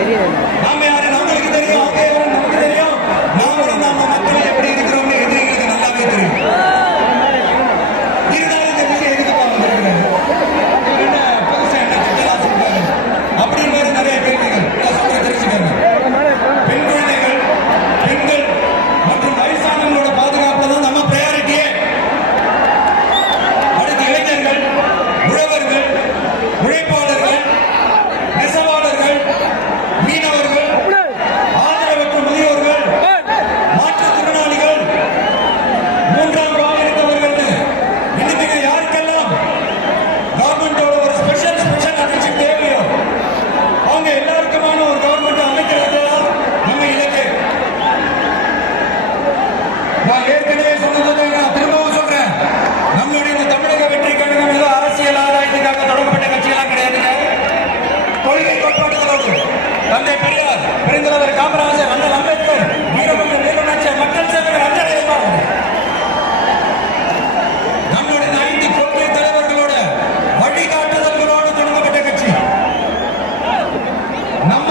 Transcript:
நாம யாரு நம்மளுக்கு தெரியும், அவங்க யாரு நமக்கு தெரியும். நாமளும் நம்ம மக்கள் எப்படி இருக்கிறோம்னு எதிரிகளுக்கு நல்லாவே தெரியும். இருந்தாலும் இந்த விஷயம் எதுக்கு வந்திருக்கிறாரு, என்ன புதுசா என்ன திட்டலாம் சொல்றாரு அப்படின்னு மாதிரி நிறைய கேள்விகள் சொல்ற தெரிஞ்சுக்காங்க. பெண் குழந்தைகள், பெண்கள் மற்றும் வயசானவங்களோட பாதுகாப்பு தான் நம்ம பிரையாரிட்டியே. அடுத்து இளைஞர்கள், உழவர்கள், உழைப்பாளர்கள், நெசவாளர்கள், மீனவர்கள், ஆதரவற்ற முதியோர்கள், மாற்றுத்திறனாளிகள், மூன்றாம் பாலினத்தவர்கள், இன்னைக்கு யாருக்கெல்லாம் கவர்மெண்டோட ஒரு ஸ்பெஷல் அட்டென்ஷன் தேவையோ அவங்க எல்லாருக்குமான ஒரு கவர்மெண்ட் அமைக்கிறது தான் நம்ம இலக்கு. நான் ஏற்கனவே சொன்னது நான் திரும்பவும் சொல்றேன், நம்மளுடைய இந்த தமிழக வெற்றி கழகம் ஏதோ அரசியல் ஆதாயத்துக்காக தொடங்கப்பட்ட கட்சியெல்லாம் கிடையாதுங்க. கொள்கை கோட்பாடுகளோடு தந்தை பெரியார், பெருந்தலைவர் காமராஜர், அண்ணல் அம்பேத்கர், வீரபத்ர வேலுநாச்சியார், மக்கள் சேவகர் அஞ்சலி நம்மளுடைய 5 கொள்கை தலைவர்களோட வழிகாட்டுதல்களோடு தொடங்கப்பட்ட கட்சி. நம்ம